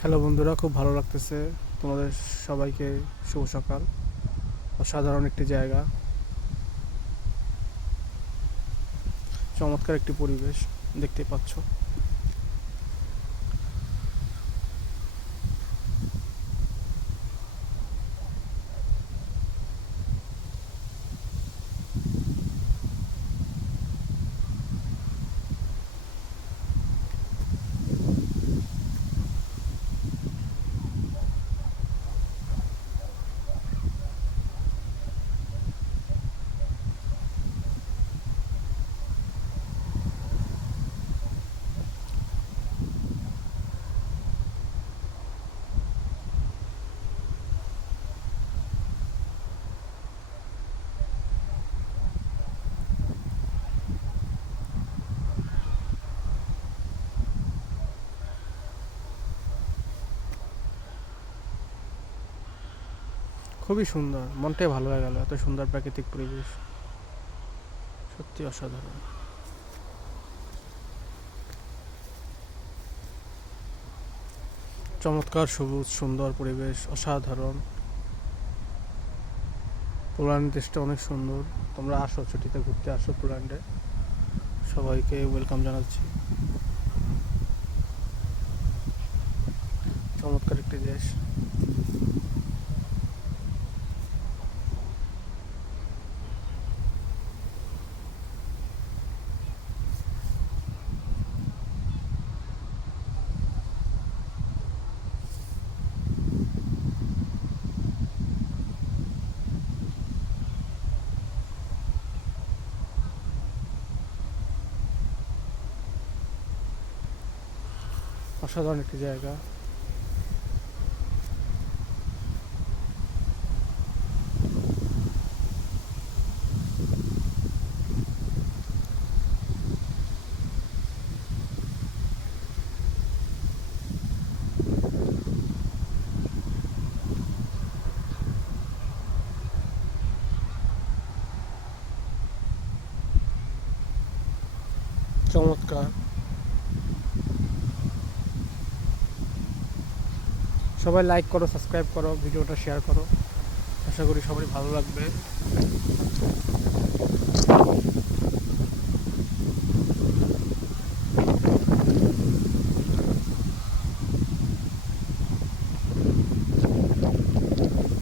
হ্যালো বন্ধুরা, খুব ভালো লাগতেছে তোমাদের সবাইকে। শুভ সকাল। অসাধারণ একটি জায়গা, চমৎকার একটি পরিবেশ দেখতে পাচ্ছ। খুবই সুন্দর, মনটাই ভালো হয়ে গেল। এত সুন্দর প্রাকৃতিক পরিবেশ, সত্যি অসাধারণ। চমৎকার সবুজ সুন্দর পরিবেশ, অসাধারণ। পোল্যান্ড দেশটা অনেক সুন্দর। তোমরা আসো, ছুটিতে ঘুরতে আসো পোল্যান্ডে। সবাইকে ওয়েলকাম জানাচ্ছি। চমৎকার একটি দেশ। অসাধারণ একটি জায়গা। চমৎকার। সবাই লাইক করো, সাবস্ক্রাইব করো, ভিডিওটা শেয়ার করো। আশা করি সবারই ভালো লাগবে।